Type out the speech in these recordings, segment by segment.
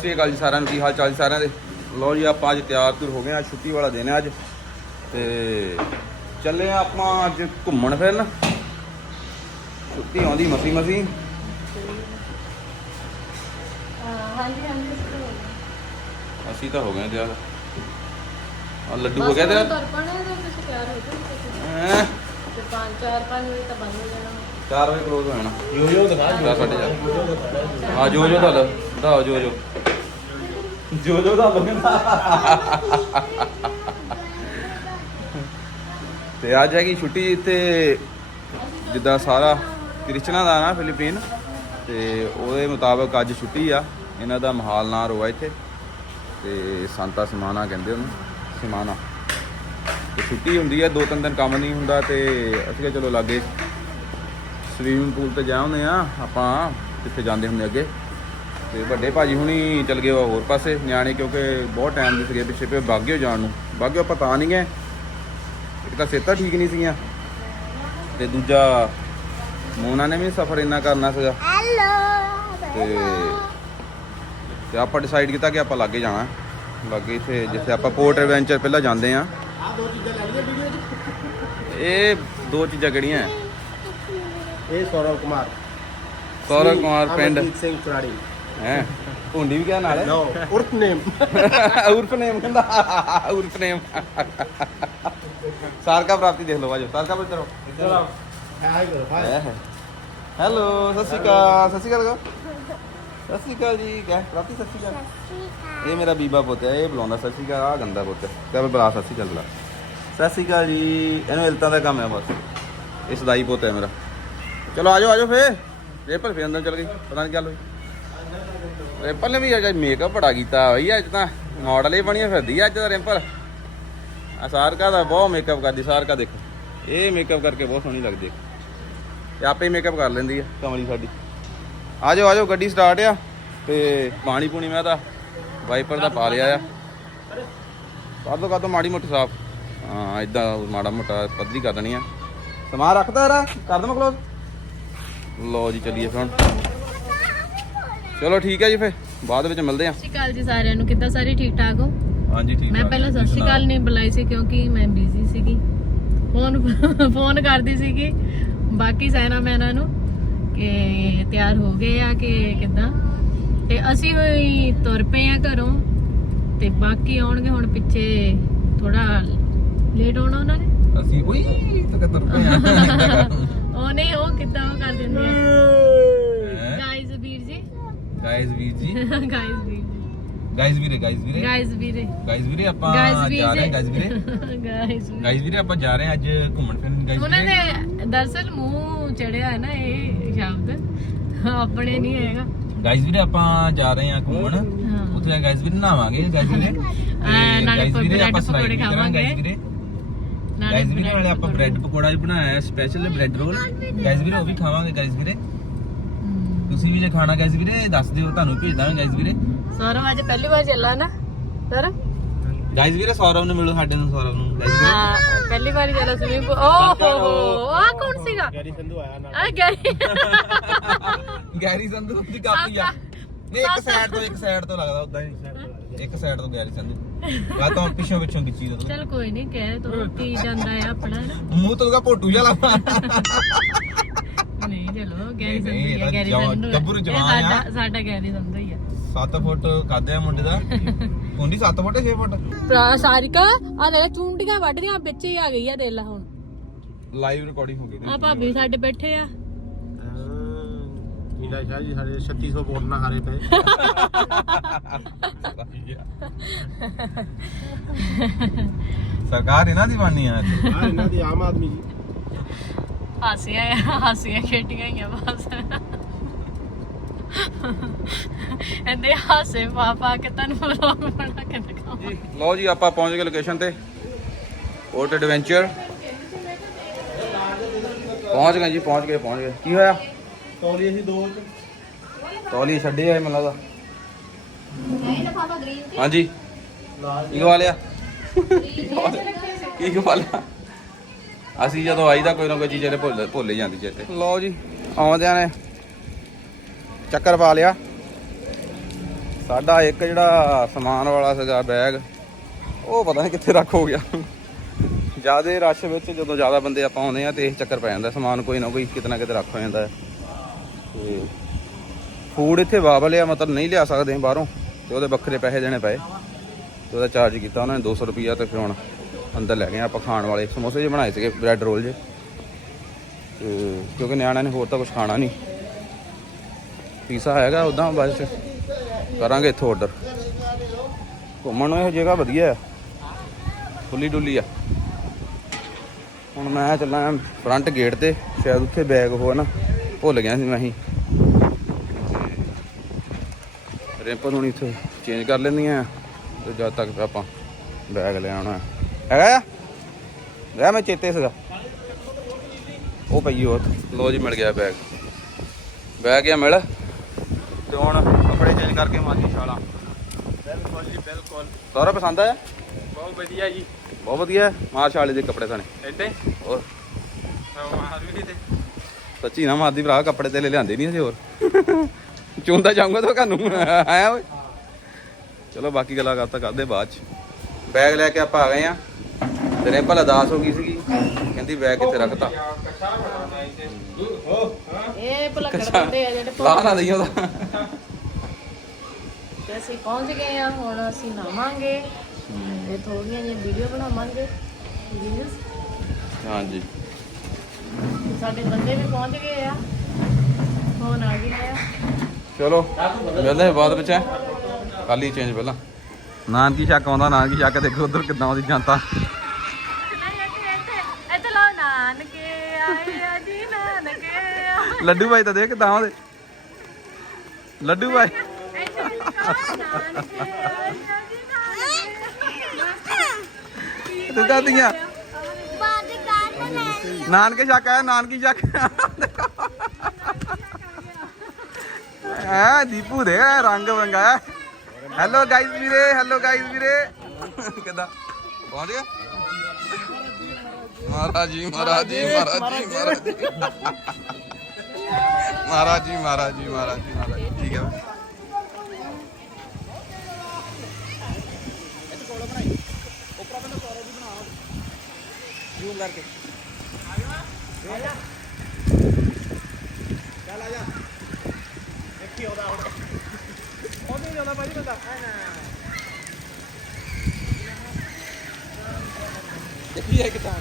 ਸ੍ਰੀ ਅਕਾਲ ਜੀ ਸਾਰਿਆਂ ਨੂੰ ਕੀ ਹਾਲ ਚਾਲ ਸਾਰਿਆਂ ਦੇ? ਲੋ ਜੀ ਆਪਾਂ ਅੱਜ ਤਿਆਰ ਤੁਰ ਹੋ ਗਏ ਆ ਛੁੱਟੀ ਵਾਲਾ ਦਿਨ ਹੈ ਅੱਜ। ਤੇ ਚੱਲੇ ਆ ਆਪਾਂ ਅੱਜ ਘੁੰਮਣ ਫਿਰਨ। ਛੁੱਟੀ ਆਉਂਦੀ ਮਸੀ ਮਸੀ। ਹਾਂਜੀ ਹਾਂਜੀ ਅਸੀਂ ਤਾਂ ਹੋ ਗਏ ਤਿਆਰ। ਆ ਲੱਡੂ ਹੋ ਗਿਆ ਤਿਆਰ? ਤਰਪਣੇ ਦੇ ਵਿੱਚ ਤਿਆਰ ਹੋ ਜਾਓ। ਹੈਂ? ਤੇ 5 4 5 ਵਜੇ ਤਾਂ ਬੰਦ ਹੋ ਜਾਣਾ। ਚਾਰ ਵਜੇ ਕਲੋਜ਼ ਹੋ ਜਾਣਾ। ਯੋ ਯੋ ਦਿਖਾ ਚਾਰ ਸਾਢੇ ਚਾਰ ਆ ਜੋ ਜੋ ਦਾ ਦਾ ਜੋ ਜੋ ਜੋ ਜੋ ਦਾ ਬੰਦਾ ਤੇ ਅੱਜ ਹੈਗੀ ਛੁੱਟੀ ਤੇ ਜਿੱਦਾਂ ਸਾਰਾ ਕ੍ਰਿਸਚਨਾਂ ਦਾ ਨਾ ਫਿਲੀਪੀਨ, ਤੇ ਉਹਦੇ ਮੁਤਾਬਕ ਅੱਜ ਛੁੱਟੀ ਆ। ਇਹਨਾਂ ਦਾ ਮਹਾਲ ਨਾਂ ਰੋਆ ਇੱਥੇ, ਤੇ ਸੰਤਾ ਸਮਾਨਾ ਕਹਿੰਦੇ ਉਹਨੂੰ, ਸਿਮਾਨਾ। ਤੇ ਛੁੱਟੀ ਹੁੰਦੀ ਹੈ ਦੋ ਤਿੰਨ ਦਿਨ ਕੰਮ ਨਹੀਂ ਹੁੰਦਾ ਤੇ ਅਸੀਂ ਕਿਹਾ ਚਲੋ ਲਾਗੇ ਸਵੀਮਿੰਗ ਪੂਲ ਤੇ ਜਾਉਂਦੇ ਆ ਆਪਾਂ ਜਿੱਥੇ ਜਾਂਦੇ ਹੁੰਦੇ ਅੱਗੇ। ਤੇ ਵੱਡੇ ਭਾਜੀ ਹੁਣੀ ਚਲ ਗਏ ਹੋਰ ਪਾਸੇ ਨਿਆਣੇ ਕਿਉਂਕਿ ਬਹੁਤ ਟਾਈਮ ਦੇ ਸੀਗੇ ਪਿੱਛੇ ਪਏ ਬਾਗਿਓ ਜਾਣ ਨੂੰ। ਬਾਗਿਓ ਆਪਾਂ ਤਾਂ ਨਹੀਂ ਗਏ। ਇੱਕ ਤਾਂ ਸਿਹਤਾਂ ਠੀਕ ਨਹੀਂ ਸੀਗੀਆਂ। ਤੇ ਦੂਜਾ ਮੋਨਾ ਨੇ ਵੀ ਸਫ਼ਰ ਇੰਨਾ ਕਰਨਾ ਸੀਗਾ। ਤੇ ਤੇ ਆਪਾਂ ਡਿਸਾਈਡ ਕੀਤਾ ਕਿ ਆਪਾਂ ਲਾਗੇ ਜਾਣਾ। ਲਾਗੇ ਇੱਥੇ ਜਿੱਥੇ ਆਪਾਂ ਪੋਰਟ ਐਡਵੈਂਚਰ ਪਹਿਲਾਂ ਜਾਂਦੇ ਆ ਆ ਦੋ ਚੀਜ਼ਾਂ ਲੈ ਲਈਆਂ ਵੀਡੀਓ 'ਚ ਇਹ ਦੋ ਚੀਜ਼ਾਂ ਕਿਹੜੀਆਂ? ਹੈ ਇਹ ਸੌਰਵ ਕੁਮਾਰ। ਸੌਰਵ ਕੁਮਾਰ ਪਿੰਡ। ਸਿੰਘ ਚੁਰਾੜੀ ਹੈ? ਵੀ ਕਿਹਾ ਨਾਲ ਹੈ? ਨੋ ਉਰਫ ਨੇਮ। ਉਰਫ ਨੇਮ ਕਹਿੰਦਾ ਉਰਫ ਨੇਮ। ਸਾਰਕਾ ਪ੍ਰਾਪਤੀ ਦੇਖ ਲਓ ਆਜੋ ਸਾਰਕਾ ਪਰ ਚਲੋ ਹਾਈ ਕਰੋ ਹਾਈ ਹੈਲੋ ਸਤਿ ਸ਼੍ਰੀ ਅਕਾਲ। ਸਤਿ ਸ਼੍ਰੀ ਅਕਾਲ ਕਹੋ। ਸਤਿ ਸ਼੍ਰੀ ਅਕਾਲ ਜੀ। ਕਹਿ ਪ੍ਰਾਪਤੀ ਸਤਿ ਸ਼੍ਰੀ ਅਕਾਲ। ਇਹ ਮੇਰਾ ਬੀਬਾ ਪੁੱਤ ਹੈ ਇਹ ਬੁਲਾਉਂਦਾ ਸਤਿ ਸ਼੍ਰੀ ਅਕਾਲ ਆ ਗੰਦਾ ਪੁੱਤ ਕਹ ਬੁਲਾ ਸਤਿ ਸ਼੍ਰੀ ਅਕਾਲ ਬੁਲਾ। ਸਤਿ ਸ਼੍ਰੀ ਅਕਾਲ ਜੀ। ਇਹਨੂੰ ਇਲਤਾਂ ਦਾ ਕੰਮ ਹੈ ਬਸ। ਇਹ ਸਦਾਈ ਪੁੱਤ ਹੈ ਮੇਰਾ। ਚਲੋ ਆਜੋ ਆਜੋ ਫੇ ਰੇਪਰ ਫੇ ਅੰਦਰ ਚਲ ਗਈ। ਪਤਾ ਨਹੀਂ ਚੱਲ ਹੋਈ। ਰਿੰਪਲ ਨੇ ਵੀ ਅੱਜ ਮੇਕਅਪ ਬੜਾ ਕੀਤਾ ਬਈ, ਅੱਜ ਤਾਂ ਮਾਡਲ ਹੀ ਬਣੀ ਫਿਰਦੀ ਆ ਅੱਜ ਤਾਂ ਰਿੰਪਲ। ਆ ਸਾਰਕਾ ਦਾ ਬਹੁਤ ਮੇਕਅਪ ਕਰਦੀ, ਸਾਰਕਾ ਦੇਖੋ। ਇਹ ਮੇਕਅਪ ਕਰਕੇ ਬਹੁਤ ਸੋਹਣੀ ਲੱਗਦੀ ਹੈ ਤੇ ਆਪੇ ਮੇਕਅਪ ਕਰ ਲੈਂਦੀ ਆ, ਕਮਲੀ ਸਾਡੀ। ਆ ਜਾਓ ਆ ਜਾਓ ਗੱਡੀ ਸਟਾਰਟ ਆ। ਤੇ ਪਾਣੀ ਪੂਣੀ ਮੈਂ ਤਾਂ ਵਾਈਪਰ ਦਾ ਪਾ ਲਿਆ ਆ। ਕਰ ਦੋ ਕਰ ਦੋ ਮਾੜੀ ਮੋਟੀ ਸਾਫ਼। ਹਾਂ ਇਦਾਂ ਮਾੜਾ ਮੋਟਾ ਪਤਲੀ ਕਰ ਦੇਣੀ ਆ। ਸਮਾਨ ਰੱਖਦਾ ਰਾ ਕਰ ਦਵਾਂ ਕਲੋਜ਼ ਲੋ ਜੀ, ਚੱਲੀਏ ਫਿਰ ਚਲੋ ਠੀਕ ਹੈ ਜੀ ਫੇ ਬਾਅਦ ਵਿੱਚ ਮਿਲਦੇ ਆ ਸਤਿ ਸ਼੍ਰੀ ਅਕਾਲ ਜੀ ਸਾਰਿਆਂ ਨੂੰ ਕਿੱਦਾਂ ਸਾਰੇ ਠੀਕ ਠਾਕ ਹੋ? ਹਾਂਜੀ ਠੀਕ ਮੈਂ ਪਹਿਲਾਂ ਸਤਿ ਸ਼੍ਰੀ ਅਕਾਲ ਨਹੀਂ ਬੁਲਾਈ ਸੀ ਕਿਉਂਕਿ ਮੈਂ ਬਿਜ਼ੀ ਸੀਗੀ। ਫੋਨ ਫੋਨ ਕਰਦੀ ਸੀਗੀ। ਬਾਕੀ ਸੈਨਾ ਮੈਨਾਂ ਨੂੰ ਕਿ ਤਿਆਰ ਹੋ ਗਏ ਆ ਕਿ ਕਿੱਦਾਂ? ਤੇ ਅਸੀਂ ਵੀ ਤੁਰ ਪਏ ਆ ਘਰੋਂ ਤੇ ਬਾਕੀ ਆਉਣਗੇ ਹੁਣ ਪਿੱਛੇ ਥੋੜਾ ਲੇਟ ਹੋਣਾ ਉਹਨਾਂ ਨੇ। ਅਸੀਂ ਉਈ ਤੱਕ ਤੁਰ ਪਏ ਆ। ਉਹ ਨਹੀਂ ਉਹ ਕਿੱਦਾਂ ਉਹ ਕਰ ਦਿੰਦੇ ਆ। ਗਾਇਜ਼ ਵੀਰ ਜੀ। ਗਾਇਜ਼ ਵੀਰ ਗਾਇਜ਼ ਵੀਰੇ ਗਾਇਜ਼ ਵੀਰੇ। ਗਾਇਜ਼ ਵੀਰੇ। ਗਾਇਜ਼ ਵੀਰੇ ਆਪਾਂ ਗਾਇਜ਼ ਜਾ ਰਹੇ ਹਾਂ ਗਾਇਜ਼ ਵੀਰੇ। ਵੀਰੇ। ਗਾਇਜ਼ ਗਾਇਜ਼ ਵੀਰੇ ਆਪਾਂ ਜਾ ਰਹੇ ਹਾਂ ਅੱਜ ਘੁੰਮਣ ਫਿਰਨ ਗਾਇਜ਼ ਉਹਨਾਂ ਨੇ ਦਰਸਲ ਮੂੰਹ ਚੜਿਆ ਹੈ ਨਾ ਇਹ ਸ਼ਬਦ। ਆਪਣੇ ਨਹੀਂ ਹੈਗਾ। ਗਾਇਜ਼ ਵੀਰੇ ਆਪਾਂ ਜਾ ਰਹੇ ਹਾਂ ਘੁੰਮਣ। ਉੱਥੇ ਗਾਇਜ਼ ਵੀਰੇ ਨਹਾਵਾਂਗੇ ਗਾਇਜ਼ ਵੀਰੇ। ਆ, ਨਾਲੇ ਪਕੌੜੇ ਖਾਵਾਂਗੇ। guys ਵੀਰੇ। ਗਾਇਜ਼ ਵੀਰੇ ਨਾਲੇ ਆਪਾਂ। ਬ੍ਰੈਡ ਪਕੌੜਾ। ਵੀ ਬਣਾਇਆ ਹੈ ਸਪੈਸ਼ਲ ਬ੍ਰੈਡ ਰੋਲ ਗਾਇਜ਼ ਵੀਰੇ ਉਹ ਵੀ ਖਾਵਾਂਗੇ ਗਾਇਜ਼ ਵੀਰੇ। ਤੁਸੀਂ ਵੀ ਜੇ ਖਾਣਾ ਗਾਇਜ਼ ਵੀਰੇ ਦੱਸ ਦਿਓ ਤੁਹਾਨੂੰ ਭੇਜ ਦਾਂਗੇ ਗਾਇਜ਼ ਵੀਰੇ। ਸੌਰਵ ਅੱਜ ਪਹਿਲੀ ਵਾਰ ਚੱਲਾ ਨਾ ਸਰ? ਗਾਇਜ਼ ਵੀਰੇ ਸੌਰਵ ਨੂੰ ਮਿਲੋ ਸਾਡੇ ਨੂੰ ਸੌਰਵ ਨੂੰ। ਗਾਇਜ਼ ਵੀਰੇ। ਹਾਂ ਪਹਿਲੀ ਵਾਰੀ ਚੱਲਾ ਸਵਿਮਿੰਗ ਪੂਲ ਓਹ ਹੋ ਹੋ ਆ ਕੌਣ ਸੀਗਾ? ਗੈਰੀ ਸੰਧੂ ਆਇਆ ਨਾਲ। ਆ ਗੈਰੀ। ਗੈਰੀ ਸੰਧੂ ਦੀ ਕਾਪੀ ਆ। ਨਹੀਂ ਇੱਕ ਸਾਈਡ ਤੋਂ ਇੱਕ ਸਾਈਡ ਤੋਂ ਲੱਗਦਾ ਉਦਾਂ ਹੀ। ਇੱਕ ਸਾਈਡ ਤੋਂ ਗੈਰੀ ਸੰਧੂ। ਆ ਤਾਂ ਪਿੱਛੋਂ ਪਿੱਛੋਂ ਦੋ ਚਲ ਕੋਈ ਨਹੀਂ ਕਹਿ ਤੋ ਕੀ ਜਾਂਦਾ ਹੈ ਆਪਣਾ ਮੂੰਹ ਤੋਂ ਉਹਦਾ ਭੋਟੂ ਜਿਹਾ ਲਾਵਾ। ਚਲੋ ਗੈਰੀ ਨਹੀਂ, ਨਹੀਂ, ਸੰਧੂ ਹੀ ਆ ਇਹ ਗੈਰੀ ਜਵਾਨ- ਸੰਧੂ ਗੱਭਰੂ ਇਹ ਜਵਾਨ ਆ। ਸਾਡਾ ਸਾਡਾ ਗੈਰੀ ਸੰਧੂ ਹੀ ਆ। 7 ਫੁੱਟ ਕਾਦੇ ਆ ਮੁੰਡੇ ਦਾ। ਹੁੰਦੀ 7 ਫੁੱਟ 6 ਫੁੱਟ? ਭਰਾ ਸਾਰਿਕਾ ਆ ਲੈ ਚੁੰਡੀਆਂ ਵੱਢਦੀਆਂ ਵਿੱਚ ਹੀ ਆ ਗਈ ਆ ਦੇਖ ਲਾ ਹੁਣ। ਲਾਈਵ ਰਿਕਾਰਡਿੰਗ ਹੋ ਗਈ ਆ ਭਾਬੀ ਸਾਡੇ ਬੈਠੇ ਆ। ਮੀਰਾ ਸ਼ਾਹ ਜੀ ਸਾਡੇ 3600 ਵੋਟ ਨਾ ਹਾਰੇ ਪਏ। ਸਰਕਾਰ ਇਹਨਾਂ ਦੀ ਬਾਨੀ ਆ ਆ ਇਹਨਾਂ ਦੀ ਆਮ ਆਦਮੀ ਜੀ। ਹਾਸੀਆਂ ਆ ਹਾਸੀਆਂ ਖੇਟੀਆਂ ਹੀ ਆ ਬਸ ਇਹਦੇ ਹਾਸੇ ਪਾ ਪਾ ਕੇ ਤੁਹਾਨੂੰ ਵਲੌਗ ਬਣਾ ਕੇ ਦਿਖਾਵਾਂ ਜੀ ਲਓ ਜੀ ਆਪਾਂ ਪਹੁੰਚ ਗਏ ਲੋਕੇਸ਼ਨ ਤੇ ਓਟ ਐਡਵੈਂਚਰ ਪਹੁੰਚ ਗਏ ਜੀ ਪਹੁੰਚ ਗਏ ਪਹੁੰਚ ਗਏ ਕੀ ਹੋਇਆ ਤੌਲੀ ਅਸੀਂ ਦੋ ਚ ਤੌਲੀ ਛੱਡੇ ਆਏ ਮੈਨੂੰ ਲੱਗਦਾ ਹਾਂਜੀ ਕੀ ਖਵਾ ਲਿਆ ਕੀ ਖਵਾ ਲਿਆ ਅਸੀਂ ਜਦੋਂ ਆਈਦਾ ਕੋਈ ਨਾ ਕੋਈ ਚੀਜ਼ ਇਹਦੇ ਭੁੱਲ ਭੁੱਲ ਹੀ ਜਾਂਦੀ ਚੇਤੇ ਲਓ ਜੀ, ਆਉਂਦਿਆਂ ਨੇ ਚੱਕਰ ਪਾ ਲਿਆ। ਸਾਡਾ ਇੱਕ ਜਿਹੜਾ ਸਮਾਨ ਵਾਲਾ ਸੀਗਾ ਬੈਗ, ਉਹ ਪਤਾ ਨਹੀਂ ਕਿੱਥੇ ਰੱਖ ਹੋ ਗਿਆ। ਜਿਆਦੇ ਰਸ਼ ਵਿੱਚ ਜਦੋਂ ਜ਼ਿਆਦਾ ਬੰਦੇ ਆਪਾਂ ਆਉਂਦੇ ਆ ਤੇ ਇਹ ਚੱਕਰ ਪੈ ਜਾਂਦਾ, ਸਮਾਨ ਕੋਈ ਨਾ ਕੋਈ ਕਿਤੇ ਨਾ ਕਿਤੇ ਰੱਖ ਹੋ ਜਾਂਦਾ ਤੇ ਫੂਡ ਇੱਥੇ ਵਾਬਲ ਆ ਮਤਲਬ ਨਹੀਂ ਲਿਆ ਸਕਦੇ ਬਾਹਰੋਂ, ਤੇ ਉਹਦੇ ਵੱਖਰੇ ਪੈਸੇ ਦੇਣੇ ਪਏ। ਤੇ ਉਹਦਾ ਚਾਰਜ ਕੀਤਾ ਉਹਨਾਂ ਨੇ 200 ਰੁਪਈਆ ਤੇ ਫਿਰ ਹੁਣ ਅੰਦਰ ਲੈ ਗਏ ਆਪਾਂ ਖਾਣ ਵਾਲੇ। ਸਮੋਸੇ ਜਿਹੇ ਬਣਾਏ ਸੀਗੇ ਬ੍ਰੈਡ ਰੋਲ ਜੇ ਤੇ ਕਿਉਂਕਿ ਨਿਆਣਿਆਂ ਨੇ ਹੋਰ ਤਾਂ ਕੁਝ ਖਾਣਾ ਨਹੀਂ। ਪੀਸਾ ਹੈਗਾ ਉਦਾਂ ਬਸ ਕਰਾਂਗੇ ਇੱਥੋਂ ਆਰਡਰ ਘੁੰਮਣ ਨੂੰ ਇਹ ਜਗ੍ਹਾ ਵਧੀਆ ਆ ਖੁੱਲੀ ਡੁੱਲੀ ਆ। ਹੁਣ ਮੈਂ ਚੱਲਾਂ ਫਰੰਟ ਗੇਟ ਤੇ, ਸ਼ਾਇਦ ਉੱਥੇ ਬੈਗ ਹੋ ਨਾ ਭੁੱਲ ਗਿਆ ਸੀ ਮੈਂ ਹੀ। ਰੈਂਪਰ ਹੁਣ ਇੱਥੇ ਚੇਂਜ ਕਰ ਲੈਂਦੀਆਂ ਤੇ ਜਦ ਤੱਕ ਆਪਾਂ ਬੈਗ ਲੈ ਆਉਣਾ। ਹੈਗਾ ਆ? ਲੈ ਮੈਂ ਚੇਤੇ ਸੀਗਾ। ਉਹ ਪਈ ਉਹ ਲੋ ਜੀ ਮਿਲ ਗਿਆ ਬੈਗ ਬੈਗ ਆ ਮਿਲ। ਤੇ ਹੁਣ ਕੱਪੜੇ ਚੇਂਜ ਕਰਕੇ ਮਾਜੀ ਛਾਲਾ। ਬਿਲਕੁਲ ਜੀ ਬਿਲਕੁਲ। ਸਾਰਾ ਪਸੰਦ ਆਇਆ? ਬਹੁਤ ਵਧੀਆ ਜੀ। ਬਹੁਤ ਵਧੀਆ। ਮਾਰ ਛਾਲੇ ਦੇ ਕੱਪੜੇ ਸਣੇ ਇੱਥੇ ਹੋਰ? ਮਾਰ ਵੀ ਤੇ ਸੱਚੀ ਨਾ ਮਾਰਦੀ ਭਰਾ ਕੱਪੜੇ ਤੇ ਲੈ ਲਿਆਂਦੇ ਨਹੀਂ ਅਸੀਂ ਹੋਰ। ਚੁੰਦਾ ਜਾਊਂਗਾ ਤਾਂ ਤੁਹਾਨੂੰ ਆਇਆ ਓਏ। ਚਲੋ ਬਾਕੀ ਗੱਲਾਂ ਕਰਤਾ ਕਰਦੇ ਬਾਅਦ ਚ। ਬੈਗ ਲੈ ਕੇ ਆਪਾਂ ਆ ਗਏ ਆ ਤੇ ਰਿੰਪਲ ਅਦਾਸ ਹੋ ਗਈ ਸੀਗੀ। ਕਹਿੰਦੀ ਬੈਗ ਕਿੱਥੇ ਰੱਖਤਾ? ਇਹ ਭੁਲੱਕੜ ਬੰਦੇ ਆ ਜਿਹੜੇ ਲਾ ਨਾ ਦਈਓ ਉਹਦਾ। ਤੇ ਅਸੀਂ ਪਹੁੰਚ ਗਏ ਆ ਹੁਣ ਅਸੀਂ ਨਾਵਾਂਗੇ ਤੇ ਥੋੜੀਆਂ ਜਿਹੀਆਂ ਵੀਡੀਓ ਬਣਾਵਾਂਗੇ। ਰੀਲਸ ਹਾਂਜੀ। ਸਾਡੇ ਬੰਦੇ ਵੀ ਪਹੁੰਚ ਗਏ ਆ। ਫੋਨ ਆ ਗਿਆ ਆ। ਚਲੋ ਮਿਲਦੇ ਬਾਅਦ ਵਿੱਚ ਕੱਲ ਹੀ ਚੇਂਜ ਪਹਿਲਾਂ। ਨਾਨਕੀ ਸ਼ੱਕ ਆਉਂਦਾ, ਨਾਨਕੀ ਸ਼ੱਕ ਦੇਖੋ ਉਧਰ ਕਿੱਦਾਂ ਉਹਦੀ ਜਨਤਾ। ਲੱਡੂ ਭਾਈ ਤਾਂ ਦੇਖ ਕਿਦਾਂ ਉਹਦੇ। ਲੱਡੂ ਭਾਈ। ਤੇ ਦਾਦੀਆਂ। ਨਾਨਕੇ ਸ਼ੱਕ ਆਇਆ, ਨਾਨਕੀ ਸ਼ੱਕ ਹੈ ਦੀਪੂ ਦੇ ਰੰਗ ਵੰਗਾ ਹੈਲੋ ਗਾਇਜ਼ ਵੀਰੇ ਹੈਲੋ ਗਾਇਜ਼ ਵੀਰੇ। ਕਿੱਦਾਂ? ਪਹੁੰਚ ਗਿਆ ਮਹਾਰਾਜ ਜੀ ਮਹਾਰਾਜ ਜੀ ਮਹਾਰਾਜ ਜੀ ਮਹਾਰਾਜ ਜੀ। ਮਹਾਰਾਜ ਜੀ ਮਹਾਰਾਜ ਜੀ ਮਹਾਰਾਜ ਜੀ ਮਹਾਰਾਜ ਜੀ। ਠੀਕ ਹੈ ਦੇਖੀ ਉਹਦਾ ਉਹਦਾ ਉਹਦੇ ਨਹੀਂ ਜਾਂਦਾ ਭਾਜੀ ਬੰਦਾ ਦੇਖੀ ਹੈ ਕਿਦਾਂ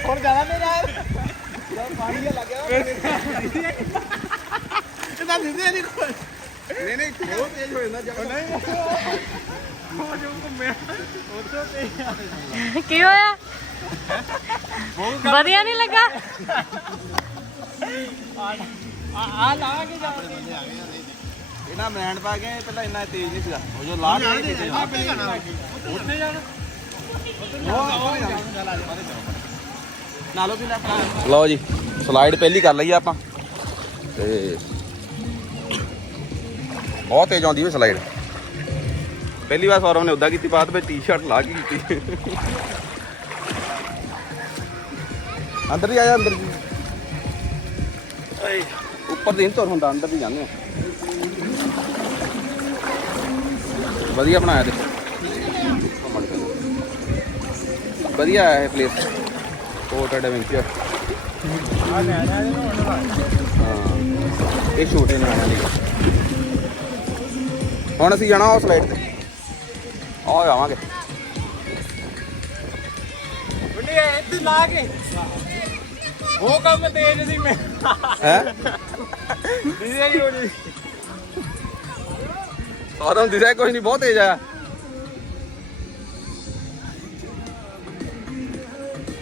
ਹੁਣ ਜਾਣਾ ਨਹੀਂ ਯਾਰ ਯਾਰ ਪਾਣੀ ਜਿਹਾ ਲੱਗਿਆ ਇਹਦਾ ਦਿੰਦੇ ਨਹੀਂ ਕੋਈ ਨਹੀਂ ਨਹੀਂ ਬਹੁਤ ਤੇਜ਼ ਹੋ ਜਾਂਦਾ ਜਦ ਨਹੀਂ ਉਹ ਜੋ ਘੁੰਮਿਆ ਉੱਥੋਂ ਤੇ ਕੀ ਹੋਇਆ? ਵਧੀਆ ਨਹੀਂ ਲੱਗਾ? ਆ ਆ ਲਾ ਕੇ ਜਾਉਂਦੇ ਇਹਨਾਂ ਬ੍ਰਾਂਡ ਪਾ ਕੇ ਪਹਿਲਾਂ ਇੰਨਾ ਤੇਜ਼ ਨਹੀਂ ਸੀਗਾ। ਉਹ ਜੋ ਲਾ ਕੇ ਜਾਣਾ। ਉੱਥੇ ਜਾਣਾ। ਨਾਲੋ ਵੀ ਲੈ ਲਓ ਜੀ ਸਲਾਈਡ ਪਹਿਲੀ ਕਰ ਲਈ ਆਪਾਂ। ਤੇ ਬਹੁਤ ਤੇਜ਼ ਆਉਂਦੀ ਹੈ ਸਲਾਈਡ। ਪਹਿਲੀ ਵਾਰ ਸੌਰਵ ਨੇ ਉਦਾਂ ਕੀਤੀ ਬਾਅਦ ਵਿੱਚ ਟੀ-ਸ਼ਰਟ ਲਾ ਕੇ ਕੀਤੀ। ਅੰਦਰ ਹੀ ਆਇਆ ਅੰਦਰ ਜੀ ਏ ਉੱਪਰ ਦੀ ਤੁਰ ਹੁੰਦਾ ਅੰਦਰ ਦੀ ਜਾਂਦੇ ਆ। ਵਧੀਆ ਬਣਾਇਆ ਤੇ ਵਧੀਆ ਹੈ ਇਹ ਪਲੇਸ ਕੋਟ ਐਡਵੈਂਚਰ ਆ ਹਾਂ। ਇਹ ਛੋਟੇ ਲਈ ਹੁਣ ਅਸੀਂ ਜਾਣਾ ਉਸ ਸਾਈਡ ਤੇ। ਆ ਜਾਵਾਂਗੇ। ਮੁੰਡੇ ਇੱਥੇ ਲਾ ਕੇ। ਉਹ ਕੰਮ ਤੇਜ਼ ਸੀ ਮੈਂ। ਹੈ? ਦਿਸੇ ਹੀ ਹੋਣੀ। ਸਾਰਾ ਦਿਸਿਆ ਕੁਝ ਨਹੀਂ ਬਹੁਤ ਤੇਜ਼ ਆਇਆ।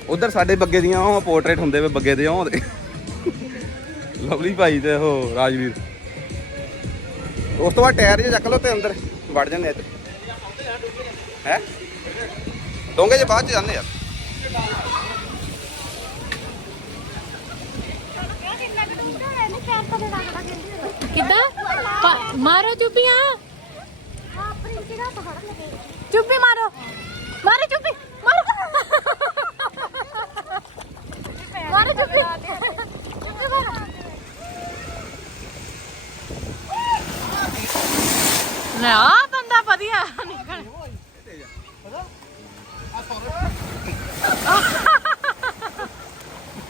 ਉਧਰ ਸਾਡੇ ਬੱਗੇ ਦੀਆਂ ਉਹ ਪੋਰਟਰੇਟ ਹੁੰਦੇ ਵੇ ਬੱਗੇ ਦੇ ਉਹ ਦੇ। ਲਵਲੀ ਭਾਈ ਤੇ ਉਹ ਰਾਜਵੀਰ। ਉਸ ਤੋਂ ਬਾਅਦ ਟਾਇਰ ਜੇ ਚੱਕ ਲਓ ਤੇ ਅੰਦਰ ਵੜ ਜਾਂਦੇ ਇੱਥੇ ਹੈ? ਡੋਂਗੇ ਜੇ ਬਾਅਦ ਚ ਜਾਂਦੇ ਆ। ਕਿੱਦਾਂ? ਮਾਰੋ ਚੁੱਪੀਆਂ ਚੁੱਪੀ ਮਾਰੋ ਮਾਰੋ ਚੁੱਪੀ ਚੁੱਪੀ ਮਾਰੋ ਲੈ ਆ ਬੰਦਾ ਵਧੀਆ ਨਿਕਲ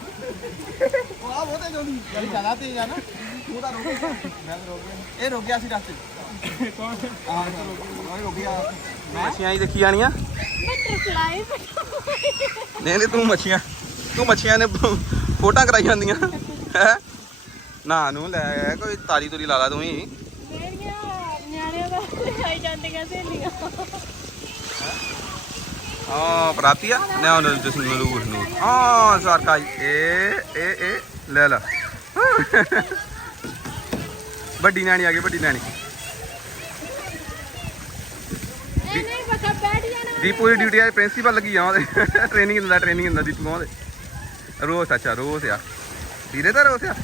ਆ ਉਹ ਤੇ ਜੋਦੀ ਜਿਹੜੀ ਜ਼ਿਆਦਾ ਤੇਜ਼ ਆ ਨਾ ਉਹ ਤਾਂ ਰੁਕ ਗਿਆ ਮੈਂ ਤਾਂ ਰੁਕ ਗਿਆ ਇਹ ਰੁਕ ਗਿਆ ਸੀ ਰਸਤੇ ਕੌਣ ਆ ਉਹ ਰੁਕ ਗਿਆ। ਮੱਛੀਆਂ ਹੀ ਦੇਖੀ ਜਾਣੀਆਂ। ਬਟਰਫਲਾਈ ਨਹੀਂ ਨਹੀਂ ਤੂੰ ਮੱਛੀਆਂ। ਤੂੰ ਮੱਛੀਆਂ ਨੇ ਫੋਟਾਂ ਕਰਾਈ ਜਾਂਦੀਆਂ। ਹੈ? ਨਾ ਨੂੰ ਲੈ ਕੋਈ ਤਾਰੀ ਤੁਰੀ ਲਾ ਲਾ ਤੂੰ ਹੀ ਮੇਰੀਆਂ ਨਿਆਣਿਆਂ ਦਾ ਖਾਈ ਜਾਂਦੀਆਂ ਸਹੇਲੀਆਂ। ਹਾਂ ਪ੍ਰਾਪੀਆ ਨਾ ਨੂੰ ਤੁਸੀਂ ਨੂੰ ਨੂੰ। ਹਾਂ ਸਰਕਾ ਏ ਏ ਏ ਲੈ ਲੈ। ਵੱਡੀ ਨਾਨੀ ਆ ਗਈ ਵੱਡੀ ਨਾਨੀ। ਇਹ ਨਹੀਂ ਬਕਾ ਬੈਠ ਜਾਣਾ ਦੀਪੂ ਦੀ ਡਿਊਟੀ ਆ ਪ੍ਰਿੰਸੀਪਲ ਲੱਗੀ ਆ ਉਹਦੇ। ਟ੍ਰੇਨਿੰਗ ਦਿੰਦਾ ਟ੍ਰੇਨਿੰਗ ਦਿੰਦਾ ਦੀਪੂ ਉਹਦੇ। ਰੋਸ ਅੱਛਾ ਰੋਸ ਆ। ਵੀਰੇ ਦਾ ਰੋਸ ਆ?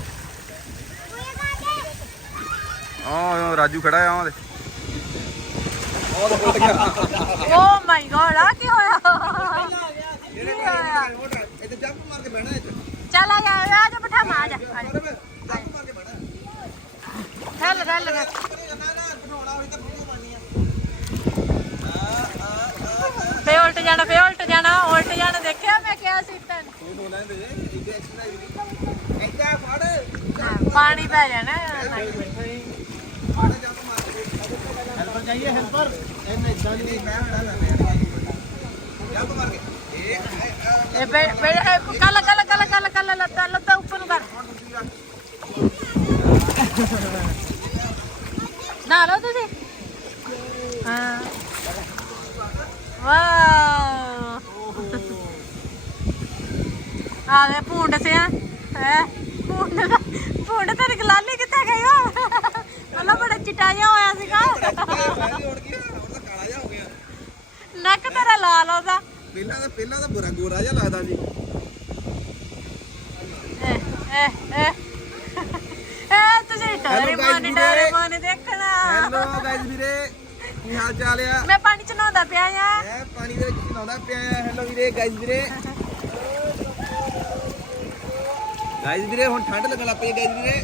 ਹਾਂ ਰਾਜੂ ਖੜਾ ਆ ਉਹਦੇ। ਓ ਮਾਈ ਗॉड ਆ ਕੀ ਹੋਇਆ? ਕੀ ਹੋਇਆ ਇੱਥੇ ਜੰਪ ਮਾਰ ਕੇ ਬਹਿਣਾ ਇੱਥੇ ਚੱਲ ਆ ਜਾ ਆ ਜਾ ਬਿਠਾ ਮਾ ਆ ਜਾ ਆ ਜਾ। ਜੰਪ ਮਾਰ ਕੇ ਬਹਿਣਾ ਠੱਲ ਠੱਲ ਨਾ ਫੇ ਉਲਟ ਜਾਣਾ ਫੇ ਉਲਟ ਜਾਣਾ ਉਲਟ ਜਾਣਾ। ਦੇਖਿਆ ਮੈਂ ਕਿਹਾ ਸੀ ਤੈਨੂੰ ਕੋਈ ਹੋ ਲੈਂਦੇ ਇੱਥੇ ਐਕਸਰਸਾਈਜ਼ ਇੱਥੇ ਫੜ ਪਾਣੀ ਪੈ ਜਾਣਾ। ਹੈਲਪਰ ਚਾਹੀਏ ਹੈਲਪਰ ਇਹਨੇ ਇਦਾਂ ਨਹੀਂ ਮੈਂ ਹੜਾ ਲੈਣੇ ਜੰਪ ਮਾਰ ਕੇ ਇਹ ਬੇ ਬੇ ਕੱਲ ਕੱਲ ਕੱਲ ਕੱਲ ਕੱਲ ਲੱਤਾਂ ਲੱਤਾਂ ਉੱਪਰ ਨੂੰ ਕਰ। ਨਾ ਲਓ ਤੁਸੀਂ? ਹਾਂ। ਵਾਓ ਆ ਵੇ ਭੂੰਡ ਸਿਆ। ਹੈ? ਭੂੰਡ ਦਾ ਭੂੰਡ ਤੇਰੀ ਗਲਾਲੀ ਕਿੱਥੇ ਗਈ ਓ? ਪਹਿਲਾਂ ਬੜਾ ਚਿੱਟਾ ਜਿਹਾ ਹੋਇਆ ਸੀਗਾ। ਨੱਕ ਤੇਰਾ ਲਾਲ ਉਹਦਾ। ਪਹਿਲਾਂ ਤਾਂ ਪਹਿਲਾਂ ਤਾਂ ਬੁਰਾ ਗੋਰਾ ਜਿਹਾ ਲੱਗਦਾ ਇਹ ਇਹ ਇਹ ਇਹ ਤੁਸੀਂ ਡਰੇ guys, ਮਨ ਹੈਲੋ ਗਾਇਜ਼ ਵੀਰੇ। ਕੀ ਹਾਲ ਚਾਲ ਆ? ਮੈਂ ਪਾਣੀ ਚ ਨਹਾਉਂਦਾ ਪਿਆ ਆ। ਮੈਂ ਪਾਣੀ ਦੇ ਵਿੱਚ ਨਹਾਉਂਦਾ ਪਿਆ ਆ। ਹੈਲੋ ਵੀਰੇ ਗਾਇਜ਼ ਵੀਰੇ। ਗਾਇਜ਼ ਵੀਰੇ ਹੁਣ ਠੰਡ ਲੱਗਣ ਲੱਗ ਪਈ ਗਾਇਜ਼ ਵੀਰੇ।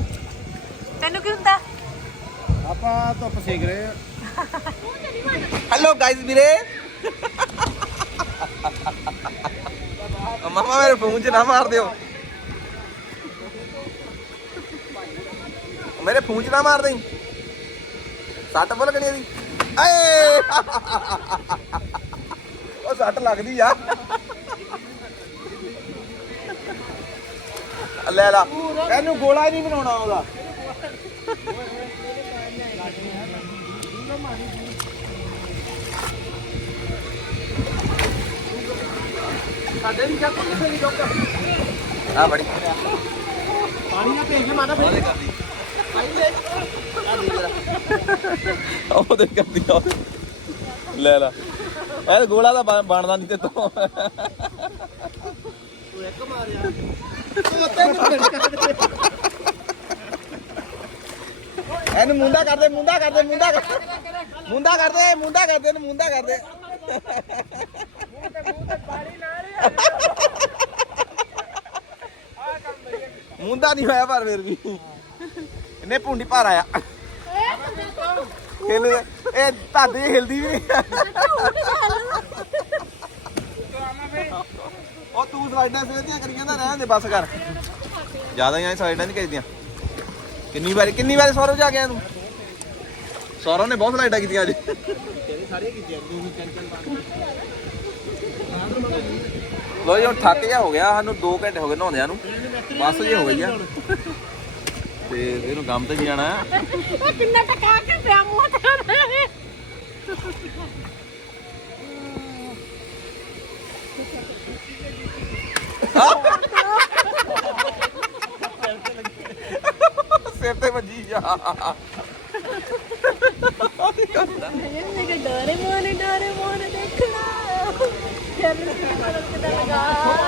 ਤੈਨੂੰ ਕੀ ਹੁੰਦਾ? ਆਪਾਂ ਧੁੱਪ ਸੇਕ ਰਹੇ ਆ। ਹੈਲੋ ਗਾਇਜ਼ ਵੀਰੇ। ਮਾਮਾ ਮੇਰੇ ਫੋਨ 'ਚ ਨਾ ਮਾਰ ਦਿਓ। ਮੇਰੇ ਫੋਨ 'ਚ ਨਾ ਮਾਰ ਦੇਈ। ਸੱਟ ਬੁੱਲ ਕਣੀ ਦੀ ਏ ਉਹ ਸੱਟ ਲੱਗਦੀ ਆ। ਲੈ ਲਾ। ਇਹਨੂੰ ਗੋਲਾ ਨਹੀਂ ਬਣਾਉਣਾ ਉਹਦਾ। ਸਾਡੇ ਵੀ ਚੱਕ ਕਿਸੇ ਨਹੀਂ ਚੁੱਕ। ਆ ਬੜੀ। ਪਾਣੀ ਨਾ ਭੇਜ ਮਾਤਾ ਫੇਰ ਉਹ ਦੇ ਕਰਦੀ ਆ ਲੈ ਲਾ। ਇਹ ਗੋਲਾ ਤਾਂ ਬਣਦਾ ਨਹੀਂ ਤੇ ਤੋਂ। ਇਹਨੂੰ ਮੁੰਡਾ ਕਰਦੇ ਮੁੰਡਾ ਕਰਦੇ, ਮੁੰਡਾ ਕਰ ਮੁੰਡਾ ਕਰਦੇ ਮੁੰਡਾ ਕਰਦੇ, ਇਹਨੂੰ ਮੁੰਡਾ ਕਰਦੇ। ਮੁੰਡਾ ਨਹੀਂ ਹੋਇਆ ਪਰ ਫਿਰ ਵੀ। ਇਹਨੇ ਭੁੰਡੀ ਭਾਰ ਆਇਆ? ਹਿਲ ਇਹ ਤੁਹਾਡੀ ਹਿਲਦੀ ਵੀ ਉਹ ਤੂੰ ਸਲਾਈਡਾਂ ਸਵੇਦੀਆਂ ਕਰੀ ਜਾਂਦਾ, ਰਹਿਣ ਦੇ, ਬਸ ਕਰ। ਜ਼ਿਆਦਾ ਹੀ ਸਲਾਈਡਾਂ ਨਹੀਂ ਕਰੀਦੀਆਂ ਕਿੰਨੀ ਵਾਰੀ ਕਿੰਨੀ ਵਾਰੀ ਸੌਰਵ ਜਾ ਗਿਆ ਤੂੰ? ਸੌਰਵ ਨੇ ਬਹੁਤ ਸਲਾਈਡਾਂ ਕੀਤੀਆਂ ਅੱਜ। ਲੋ ਜੀ, ਹੁਣ ਥੱਕ ਜਾ ਹੋ ਗਿਆ, ਸਾਨੂੰ 2 ਘੰਟੇ ਹੋ ਗਏ ਨਹਾਉਂਦਿਆਂ ਨੂੰ। ਬਸ ਜੇ ਹੋ ਗਈ ਆ। ਤੇ ਇਹਨੂੰ ਕੰਮ ਤੇ ਜਾਣਾ ਹੈ। ਉਹ ਕਿੰਨਾ ਟਕਾ ਕੇ ਪਿਆ ਮੂੰਹ ਤੇ ਉਹਦੇ। ਸਿਰ ਤੇ ਵੱਜੀ ਜਾ ਮੈਂ ਕਿ ਡਰੇ ਮੋਨੇ ਡਰੇ ਮੋਨੇ ਦੇਖਣਾ ਚੱਲ ਕਿਦਾਂ ਲਗਾ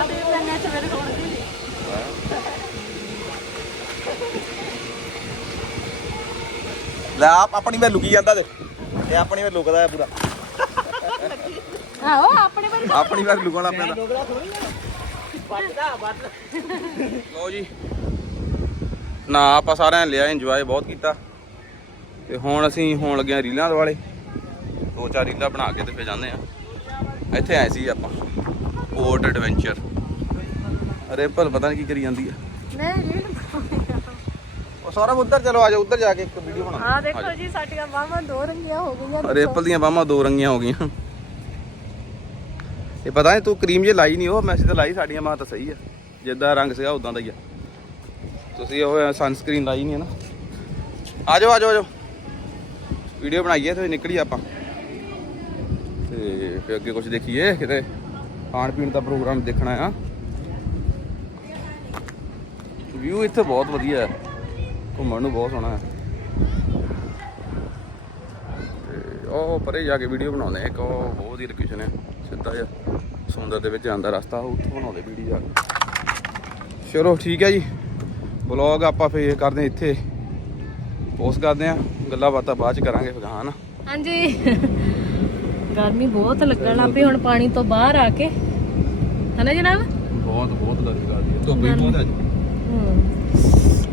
ਤੇ ਮੈਂ ਸਵੇਰੇ ਸੋਣ ਦੀ ਲੈ ਆਪ ਆਪਣੀ ਮੈਂ ਲੁਕੀ ਜਾਂਦਾ ਤੇ। ਇਹ ਆਪਣੀ ਮੈਂ ਲੁਕਦਾ ਹੈ ਪੂਰਾ। ਆਹੋ ਆਪਣੇ ਬਾਰੇ ਆਪਣੀ ਵਾਰ ਲੁਕਣ ਲੱਗ ਪੈਂਦਾ। ਲੋ ਜੀ। ਨਾ ਆਪਾਂ ਸਾਰਿਆਂ ਨੇ ਲਿਆ ਇੰਜੋਏ ਬਹੁਤ ਕੀਤਾ। ਤੇ ਹੁਣ ਅਸੀਂ ਹੋਣ ਲੱਗੇ ਹਾਂ ਰੀਲਾਂ ਦੇ ਵਾਲੇ ਦੋ ਚਾਰ ਰੀਲਾਂ ਬਣਾ ਕੇ ਤੇ ਫਿਰ ਜਾਂਦੇ ਆ ਇੱਥੇ ਆਏ ਸੀ ਆਪਾਂ। ਪੋਰਟ ਐਡਵੈਂਚਰ ਰਿਪਲ ਪਤਾ ਨਹੀਂ ਕੀ ਕਰੀ ਜਾਂਦੀ ਆ। ਮੈਂ ਰੀਲ ਉਹ ਸਾਰਾ ਉੱਧਰ ਚਲੋ ਆ ਜਾਓ ਉੱਧਰ ਜਾ ਕੇ ਇੱਕ ਵੀਡੀਓ ਬਣਾ ਆ ਦੇਖੋ ਜੀ ਸਾਡੀਆਂ ਬਾਹਾਂ ਦੋ ਰੰਗੀਆਂ ਹੋ ਗਈਆਂ ਰਿਪਲ ਦੀਆਂ ਬਾਹਾਂ ਦੋ ਰੰਗੀਆਂ ਹੋ ਗਈਆਂ। ਇਹ ਪਤਾ ਨਹੀਂ ਤੂੰ ਕਰੀਮ ਜੇ ਲਾਈ ਨਹੀਂ ਉਹ ਮੈਸੇਜ ਤਾਂ ਲਾਈ ਸਾਡੀਆਂ ਬਾਹਾਂ ਤਾਂ ਸਹੀ ਆ। ਜਿੱਦਾਂ ਰੰਗ ਸੀਗਾ ਉਦਾਂ ਦਾ ਹੀ ਆ। ਤੁਸੀਂ ਉਹ ਸਨਸਕ੍ਰੀਨ ਲਾਈ ਨਹੀਂ ਹੈ ਨਾ। ਆ ਜਾਓ ਆ ਜਾਓ ਆ ਜਾਓ। ਵੀਡੀਓ ਬਣਾਈਏ ਤੇ ਨਿਕਲੀ ਆਪਾਂ। ਤੇ ਫਿਰ ਅੱਗੇ ਕੁਝ ਦੇਖੀਏ ਕਿਤੇ ਖਾਣ ਪੀਣ ਦਾ ਪ੍ਰੋਗਰਾਮ ਦੇਖਣਾ ਆ। ਵਿਊ ਇੱਥੇ ਬਹੁਤ ਵਧੀਆ ਹੈ। ਘੁੰਮਣ ਨੂੰ ਬਹੁਤ ਸੋਹਣਾ ਹੈ। ਤੇ ਉਹ ਪਰੇ ਜਾ ਕੇ ਵੀਡੀਓ ਬਣਾਉਂਦੇ ਇੱਕ ਉਹ ਬਹੁਤ ਹੀ ਲੋਕੇਸ਼ਨ ਹੈ। ਸਿੱਧਾ ਜਿਹਾ ਸੁੰਦਰ ਦੇ ਵਿੱਚ ਜਾਂਦਾ ਰਸਤਾ ਉਹ ਉੱਥੇ ਬਣਾਉਂਦੇ ਵੀਡੀਓ ਜਾ ਕੇ। ਚਲੋ ਠੀਕ ਹੈ ਜੀ। ਵਲੌਗ ਆਪਾਂ ਫੇਰ ਕਰਦੇ ਇੱਥੇ। ਪੋਸਟ ਕਰਦੇ ਆ ਗੱਲਾਂ ਬਾਤਾਂ ਬਾਅਦ ਚ ਕਰਾਂਗੇ ਫਿਰ ਹਾਂ ਨਾ? ਹਾਂਜੀ। ਗਰਮੀ ਬਹੁਤ ਲੱਗਣ ਲੱਗ ਪਈ ਹੁਣ ਪਾਣੀ ਤੋਂ ਬਾਹਰ ਆ ਕੇ। ਹਨਾ ਜਨਾਬ? ਬਹੁਤ ਬਹੁਤ ਗਰਮੀ। ਕਰਦੀ ਹੈ ਧੁੱਪ ਵੀ ਬਹੁਤ ਹੈ ਹੂੰ।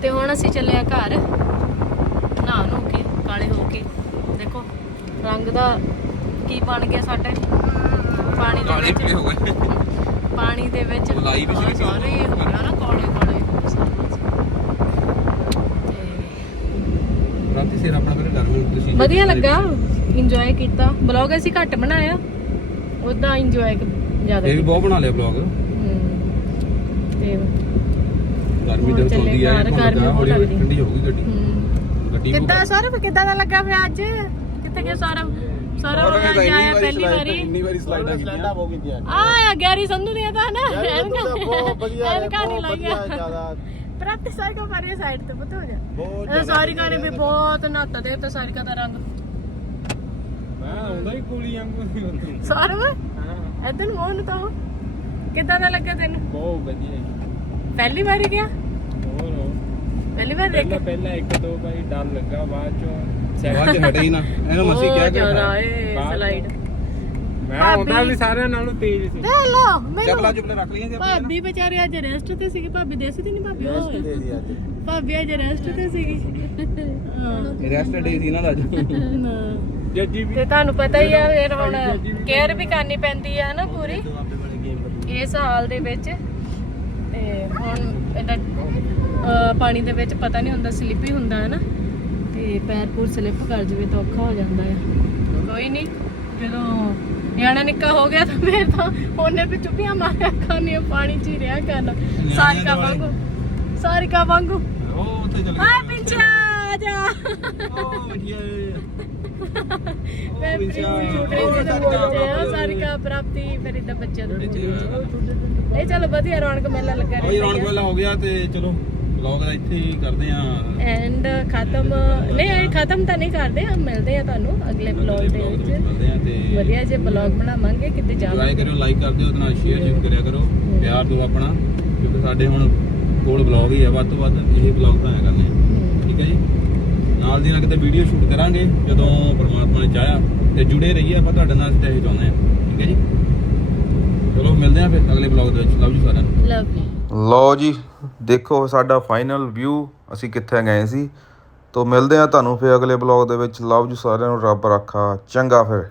ਤੇ ਹੁਣ ਅਸੀਂ ਚੱਲੇ ਆ ਘਰ। ਨਹਾ ਨੂੰ ਕੇ ਕਾਲੇ ਹੋ ਕੇ। ਦੇਖੋ ਰੰਗ ਦਾ ਕੀ ਬਣ ਗਿਆ ਸਾਡੇ। ਪਾਣੀ ਦੇ ਕਾਲੇ ਪੀਲੇ ਵਿੱਚ। ਹੋ ਗਏ ਪਾਣੀ ਦੇ ਵਿੱਚ। ਗੁਲਾਈ ਵੀ ਹਾਂ, ਸਾਰੇ ਹੋ ਗਿਆ ਨਾ ਕਾਲੇ ਕਾਲੇ। ਰਾਤੀ ਸਿਰ ਆਪਣਾ ਮੇਰੇ ਗਰਮੀ ਤੁਸੀਂ ਵਧੀਆ ਲੱਗਾ। ਇੰਜੋਏ ਕੀਤਾ। ਬਲੌਗ ਅਸੀਂ ਘੱਟ ਬਣਾਇਆ। ਉਦਾਂ ਇੰਜੋਏ ਜ਼ਿਆਦਾ ਇਹ ਵੀ ਬਹੁਤ ਬਣਾ ਲਿਆ ਵਲੌਗ ਹੂੰ। ਤੇ ਗਰਮੀ ਦੇ ਚੱਲੇ ਚਲਦੀ ਆ ਘਰ, ਗਰਮੀ ਬਹੁਤ ਲੱਗਦੀ। ਠੰਡੀ ਗੱਡੀ। ਹੂੰ। ਗੱਡੀ ਵੀ ਕਿੱਦਾਂ ਸੌਰਵ? ਕਿੱਦਾਂ ਦਾ ਲੱਗਾ ਫਿਰ ਅੱਜ? ਕਿੱਥੇ ਗਿਆ ਸੌਰਵ? ਸੌਰਵ ਆਇਆ ਪਹਿਲੀ ਵਾਰੀ। ਇੰਨੀ ਵਾਰੀ ਸਲਾਈਡਾਂ ਕੀਤੀਆਂ। ਆ ਗੈਰੀ ਸੰਧੂ ਦੀਆਂ ਤਾਂ ਨਾ। ਐਨਕਾਂ ਐਨਕਾਂ ਨਹੀਂ ਲਾਈਆਂ। ਪ੍ਰਾਪਤੀ ਸਾਰਿਕਾ ਮਾਰੀ ਸਾਈਡ ਤੇ ਪਤਾ ਹੋ ਜਾ ਸਾਰਿਕਾ ਨੇ ਵੀ ਬਹੁਤ ਨੱਟ ਦੇ ਤੇ ਸਾਰਿਕਾ ਦਾ ਰੰਗ। ਮੈਂ ਆਉਂਦਾ ਹੀ ਕੁੜੀ ਵਾਂਗੂ ਸੀ ਉੱਥੇ। ਸੌਰਵ? ਹਾਂ। ਇਦਾਂ ਨੂੰ ਉਹਨੂੰ ਤਾਂ ਕਿੱਦਾਂ ਦਾ ਲੱਗਾ ਤੈਨੂੰ? ਬਹੁਤ ਵਧੀਆ ਪਹਿਲੀ ਵਾਰੀ ਗਿਆ। ਪਹਿਲੀ ਵਾਰ ਦੇਖ ਪਹਿਲਾਂ ਪਹਿਲਾਂ ਇੱਕ ਦੋ ਵਾਰੀ ਡਰ ਲੱਗਾ ਬਾਅਦ ਚੋਂ ਬਾਅਦ ਚ ਹਟੇ ਹੀ ਨਾ ਇਹਨੂੰ ਮਸੀ ਬਹੁਤ ਕਹਿ ਜ਼ਿਆਦਾ ਕੇ ਏ ਬਾਹਰ ਸਲਾਈਡ ਮੈਂ ਆਉਂਦਾ ਵੀ ਸਾਰਿਆਂ ਨਾਲੋਂ ਤੇਜ਼ ਸੀ। ਦੇ ਲੋ ਚੱਪਲਾਂ ਮੈਨੂੰ ਚੁਪਲੇ ਰੱਖ ਲਈਆਂ ਸੀ ਆਪਣੀਆਂ ਭਾਬੀ ਵਿਚਾਰੇ ਅੱਜ ਰੈਸਟ ਤੇ ਸੀਗੀ। ਭਾਬੀ ਦੇਸੀ ਤੇ ਨਹੀਂ ਭਾਬੀ? ਉਹ ਭਾਬੀ ਅੱਜ ਰੈਸਟ ਤੇ ਸੀਗੀ। ਹਾਂ ਰੈਸਟ ਡੇ ਸੀ ਨਾ ਅੱਜ। ਨਾ। ਜੱਜੀ ਵੀ ਤੇ ਤੁਹਾਨੂੰ ਪਤਾ ਹੀ ਆ ਫਿਰ ਹੁਣ ਕੇਅਰ ਵੀ ਕਰਨੀ ਪੈਂਦੀ ਆ ਨਾ ਪੂਰੀ। ਇਸ ਹਾਲ ਦੇ ਵਿੱਚ ਤੇ ਹੁਣ ਇਹਦਾ ਅਹ, ਪਾਣੀ ਦੇ ਵਿੱਚ ਪਤਾ ਨਹੀਂ ਹੁੰਦਾ ਸਲਿੱਪੀ ਹੁੰਦਾ ਹੈ ਨਾ ਤੇ ਪੈਰ ਪੂਰ ਸਲਿੱਪ ਕਰ ਜਵੇ ਤਾਂ ਔਖਾ ਹੋ ਜਾਂਦਾ ਆ। ਕੋਈ ਨਹੀਂ ਜਦੋਂ ਨਿਆਣਾ ਨਿੱਕਾ ਹੋ ਗਿਆ ਤਾਂ ਫਿਰ ਤਾਂ ਉਹਨੇ ਵੀ ਚੁੱਪੀਆਂ ਮਾਰਿਆ ਕਰਨੀਆਂ ਪਾਣੀ 'ਚ ਹੀ ਰਿਹਾ ਕਰਨਾ। ਸਾਰਿਕਾ ਵਾਂਗੂ ਸਾਰਿਕਾ ਵਾਂਗੂ। ਉਹ ਉੱਥੇ ਚੱਲ ਆ ਪਿੰਚਾ ਆ ਜਾ। ਉਹ ਬੈਠੀਆ ਮੈਂ ਪ੍ਰਿੰਸ ਛੋਟੇ ਜਿਹੇ ਨੂੰ ਬੋਲਦੇ ਆ ਸਾਰਿਕਾ ਪ੍ਰਾਪਤੀ ਫਿਰ ਇਦਾਂ ਬੱਚਿਆਂ ਨੂੰ ਬੋਲਦੇ ਇਹ ਚਲੋ ਵਧੀਆ ਰੌਣਕ ਮੇਲਾ ਲੱਗਾ ਕੋਈ ਰੌਣਕ ਰਿਹਾ ਵਾਲਾ ਹੋ ਗਿਆ ਤੇ ਚਲੋ ਵਲੌਗ ਦਾ ਇੱਥੇ ਹੀ ਕਰਦੇ ਆ ਐਂਡ ਖਤਮ। ਨਹੀਂ ਖਤਮ ਤਾਂ ਨਹੀਂ ਕਰਦੇ ਆ ਮਿਲਦੇ ਆ ਤੁਹਾਨੂੰ ਅਗਲੇ ਬਲੌਗ ਦੇ ਵਿੱਚ ਵਧੀਆ ਜੇ ਬਲੌਗ ਬਣਾਵਾਂਗੇ ਕਿਤੇ ਲਾਈਕ ਜਾਵਾਂਗੇ ਕਰਿਓ ਲਾਈਕ ਕਰ ਦਿਓ ਉਹਦੇ ਨਾਲ ਸ਼ੇਅਰ ਜ਼ਰੂਰ ਕਰਿਆ ਕਰੋ। ਪਿਆਰ ਦਿਓ ਆਪਣਾ ਕਿਉਂਕਿ ਸਾਡੇ ਹੁਣ ਕੋਲ ਵਲੌਗ ਹੀ ਆ ਵੱਧ ਤੋਂ ਵੱਧ ਇਹ ਵਲੌਗ ਬਣਾਇਆ ਕਰਨੇ ਆ। ਠੀਕ ਹੈ ਜੀ ਨਾਲ ਦੀ ਨਾਲ ਕਿਤੇ ਵੀਡੀਓ ਸ਼ੂਟ ਕਰਾਂਗੇ ਜਦੋਂ ਪ੍ਰਮਾਤਮਾ ਨੇ ਚਾਹਿਆ ਤੇ ਜੁੜੇ ਰਹੀਏ ਆਪਾਂ ਤੁਹਾਡੇ ਨਾਲ ਤੇ ਇਹ ਚਾਹੁੰਦੇ ਆ ਠੀਕ ਹੈ ਜੀ? ਚਲੋ ਮਿਲਦੇ ਆ ਫਿਰ ਅਗਲੇ ਵਲੌਗ ਦੇ ਵਿੱਚ। ਲਵ ਯੂ ਸਾਰਿਆਂ ਨੂੰ। ਲਵ ਯੂ ਲਓ ਜੀ ਦੇਖੋ ਸਾਡਾ ਫਾਈਨਲ ਵਿਊ ਅਸੀਂ ਕਿੱਥੇ ਗਏ ਸੀ। ਤੋਂ ਮਿਲਦੇ ਆ ਤੁਹਾਨੂੰ ਫਿਰ ਅਗਲੇ ਬਲੌਗ ਦੇ ਵਿੱਚ। ਲਵ ਜੀ ਸਾਰਿਆਂ ਨੂੰ ਰੱਬ ਰੱਖਾ ਚੰਗਾ ਫਿਰ।